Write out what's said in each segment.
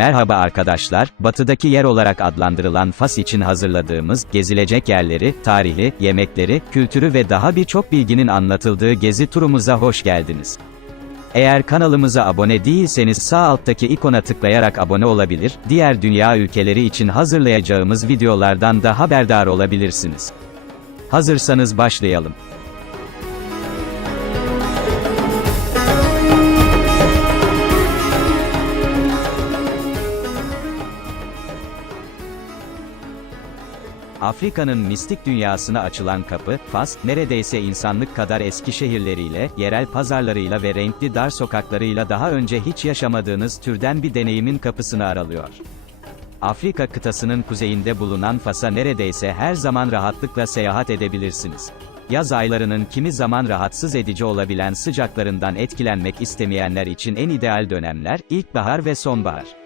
Merhaba arkadaşlar, batıdaki yer olarak adlandırılan Fas için hazırladığımız, gezilecek yerleri, tarihi, yemekleri, kültürü ve daha birçok bilginin anlatıldığı gezi turumuza hoş geldiniz. Eğer kanalımıza abone değilseniz sağ alttaki ikona tıklayarak abone olabilir, diğer dünya ülkeleri için hazırlayacağımız videolardan da haberdar olabilirsiniz. Hazırsanız başlayalım. Afrika'nın mistik dünyasına açılan kapı, Fas, neredeyse insanlık kadar eski şehirleriyle, yerel pazarlarıyla ve renkli dar sokaklarıyla daha önce hiç yaşamadığınız türden bir deneyimin kapısını aralıyor. Afrika kıtasının kuzeyinde bulunan Fas'a neredeyse her zaman rahatlıkla seyahat edebilirsiniz. Yaz aylarının kimi zaman rahatsız edici olabilen sıcaklarından etkilenmek istemeyenler için en ideal dönemler, ilkbahar ve sonbahar.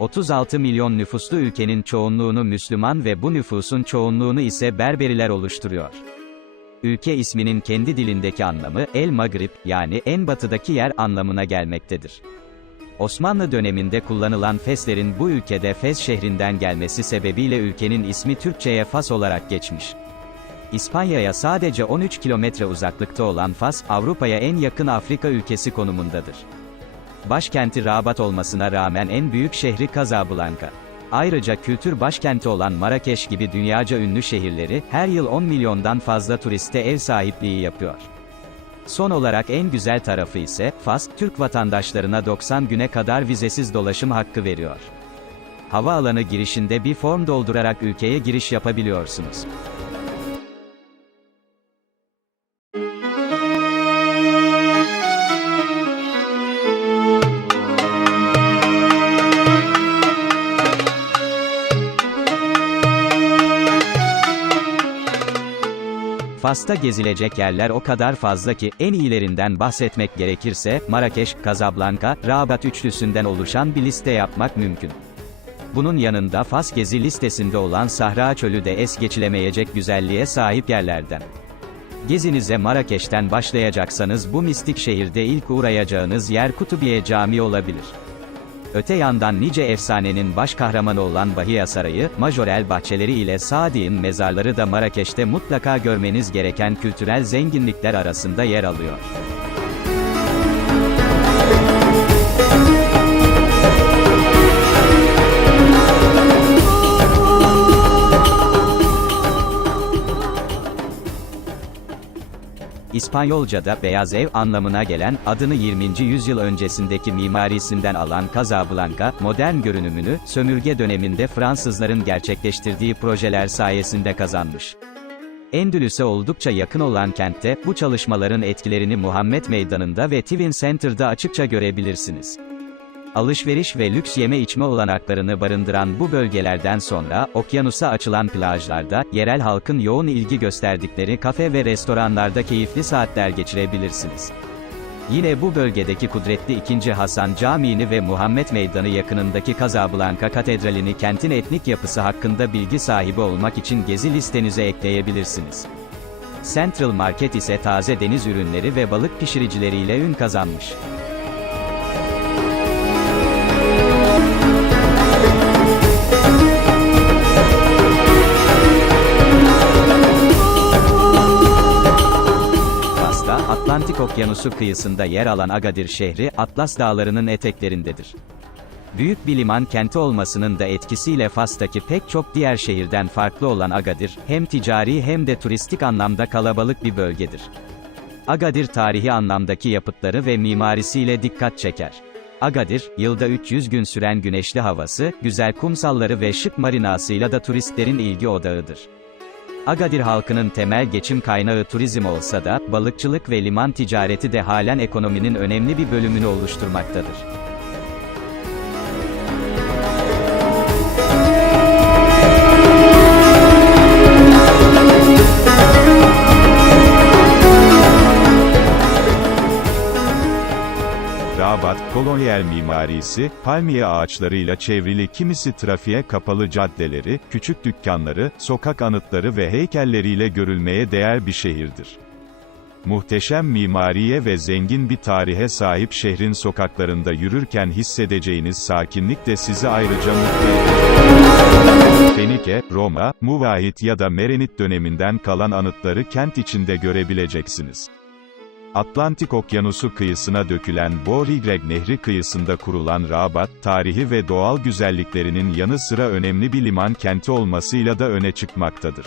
36 milyon nüfuslu ülkenin çoğunluğunu Müslüman ve bu nüfusun çoğunluğunu ise Berberiler oluşturuyor. Ülke isminin kendi dilindeki anlamı, El Magrib, yani en batıdaki yer anlamına gelmektedir. Osmanlı döneminde kullanılan Feslerin bu ülkede Fes şehrinden gelmesi sebebiyle ülkenin ismi Türkçe'ye Fas olarak geçmiş. İspanya'ya sadece 13 kilometre uzaklıkta olan Fas, Avrupa'ya en yakın Afrika ülkesi konumundadır. Başkenti Rabat olmasına rağmen en büyük şehri Casablanca. Ayrıca kültür başkenti olan Marrakeş gibi dünyaca ünlü şehirleri, her yıl 10 milyondan fazla turiste ev sahipliği yapıyor. Son olarak en güzel tarafı ise, Fas, Türk vatandaşlarına 90 güne kadar vizesiz dolaşım hakkı veriyor. Havaalanı girişinde bir form doldurarak ülkeye giriş yapabiliyorsunuz. Fas'ta gezilecek yerler o kadar fazla ki, en iyilerinden bahsetmek gerekirse, Marrakeş, Casablanca, Rabat üçlüsünden oluşan bir liste yapmak mümkün. Bunun yanında Fas gezi listesinde olan Sahra Çölü de es geçilemeyecek güzelliğe sahip yerlerden. Gezinize Marrakeş'ten başlayacaksanız bu mistik şehirde ilk uğrayacağınız yer Kutubiye Camii olabilir. Öte yandan nice efsanenin baş kahramanı olan Bahia Sarayı, majorel bahçeleri ile Saadi'nin mezarları da Marrakeş'te mutlaka görmeniz gereken kültürel zenginlikler arasında yer alıyor. İspanyolca'da beyaz ev anlamına gelen, adını 20. yüzyıl öncesindeki mimarisinden alan Casablanca, modern görünümünü, sömürge döneminde Fransızların gerçekleştirdiği projeler sayesinde kazanmış. Endülüs'e oldukça yakın olan kentte, bu çalışmaların etkilerini Muhammed Meydanı'nda ve Twin Center'da açıkça görebilirsiniz. Alışveriş ve lüks yeme içme olanaklarını barındıran bu bölgelerden sonra, okyanusa açılan plajlarda, yerel halkın yoğun ilgi gösterdikleri kafe ve restoranlarda keyifli saatler geçirebilirsiniz. Yine bu bölgedeki kudretli 2. Hasan Camii'ni ve Muhammed Meydanı yakınındaki Casablanca Katedrali'ni kentin etnik yapısı hakkında bilgi sahibi olmak için gezi listenize ekleyebilirsiniz. Central Market ise taze deniz ürünleri ve balık pişiricileriyle ün kazanmış. Okyanusu kıyısında yer alan Agadir şehri, Atlas Dağları'nın eteklerindedir. Büyük bir liman kenti olmasının da etkisiyle Fas'taki pek çok diğer şehirden farklı olan Agadir, hem ticari hem de turistik anlamda kalabalık bir bölgedir. Agadir tarihi anlamdaki yapıtları ve mimarisiyle dikkat çeker. Agadir, yılda 300 gün süren güneşli havası, güzel kumsalları ve şık marinasıyla da turistlerin ilgi odağıdır. Agadir halkının temel geçim kaynağı turizm olsa da, balıkçılık ve liman ticareti de halen ekonominin önemli bir bölümünü oluşturmaktadır. Kolonyal mimarisi, palmiye ağaçlarıyla çevrili kimisi trafiğe kapalı caddeleri, küçük dükkanları, sokak anıtları ve heykelleriyle görülmeye değer bir şehirdir. Muhteşem mimariye ve zengin bir tarihe sahip şehrin sokaklarında yürürken hissedeceğiniz sakinlik de sizi ayrıca mutlu edecek. Fenike, Roma, Muvahit ya da Merenit döneminden kalan anıtları kent içinde görebileceksiniz. Atlantik Okyanusu kıyısına dökülen Bohrigreg Nehri kıyısında kurulan Rabat, tarihi ve doğal güzelliklerinin yanı sıra önemli bir liman kenti olmasıyla da öne çıkmaktadır.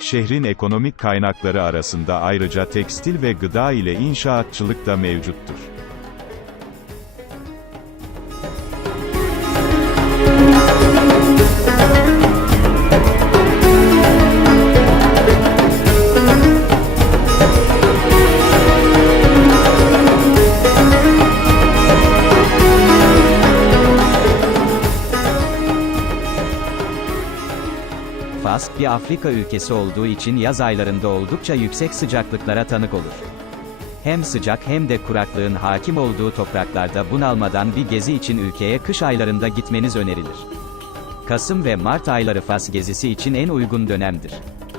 Şehrin ekonomik kaynakları arasında ayrıca tekstil ve gıda ile inşaatçılık da mevcuttur. Fas, bir Afrika ülkesi olduğu için yaz aylarında oldukça yüksek sıcaklıklara tanık olur. Hem sıcak hem de kuraklığın hakim olduğu topraklarda bunalmadan bir gezi için ülkeye kış aylarında gitmeniz önerilir. Kasım ve Mart ayları Fas gezisi için en uygun dönemdir.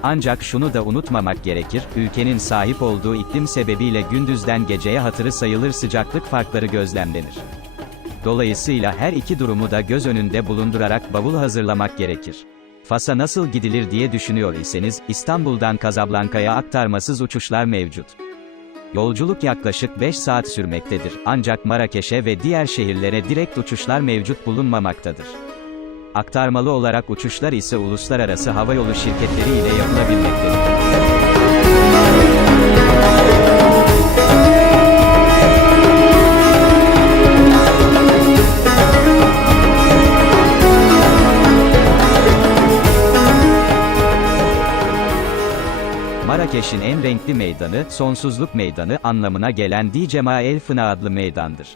Ancak şunu da unutmamak gerekir, ülkenin sahip olduğu iklim sebebiyle gündüzden geceye hatırı sayılır sıcaklık farkları gözlemlenir. Dolayısıyla her iki durumu da göz önünde bulundurarak bavul hazırlamak gerekir. Fas'a nasıl gidilir diye düşünüyor iseniz, İstanbul'dan Kazablanka'ya aktarmasız uçuşlar mevcut. Yolculuk yaklaşık 5 saat sürmektedir, ancak Marrakeş'e ve diğer şehirlere direkt uçuşlar mevcut bulunmamaktadır. Aktarmalı olarak uçuşlar ise uluslararası havayolu şirketleri ile yapılabilmektedir. Marrakeş'in en renkli meydanı, Sonsuzluk Meydanı anlamına gelen Di Cema El Fına adlı meydandır.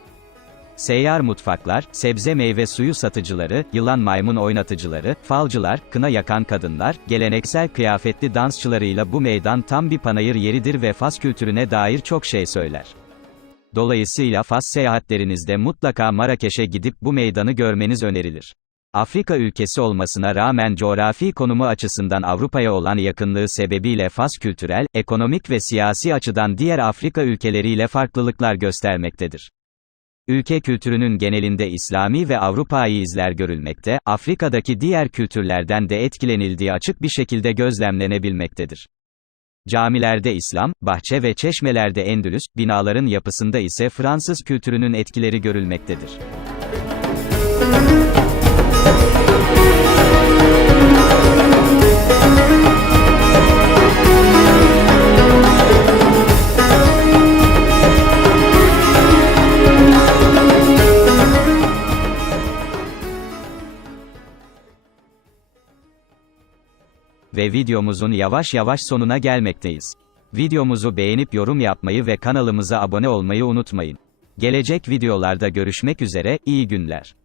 Seyyar mutfaklar, sebze meyve suyu satıcıları, yılan maymun oynatıcıları, falcılar, kına yakan kadınlar, geleneksel kıyafetli dansçılarıyla bu meydan tam bir panayır yeridir ve Fas kültürüne dair çok şey söyler. Dolayısıyla Fas seyahatlerinizde mutlaka Marrakeş'e gidip bu meydanı görmeniz önerilir. Afrika ülkesi olmasına rağmen coğrafi konumu açısından Avrupa'ya olan yakınlığı sebebiyle Fas kültürel, ekonomik ve siyasi açıdan diğer Afrika ülkeleriyle farklılıklar göstermektedir. Ülke kültürünün genelinde İslami ve Avrupa'yı izler görülmekte, Afrika'daki diğer kültürlerden de etkilenildiği açık bir şekilde gözlemlenebilmektedir. Camilerde İslam, bahçe ve çeşmelerde Endülüs, binaların yapısında ise Fransız kültürünün etkileri görülmektedir. Ve videomuzun yavaş yavaş sonuna gelmekteyiz. Videomuzu beğenip yorum yapmayı ve kanalımıza abone olmayı unutmayın. Gelecek videolarda görüşmek üzere, iyi günler.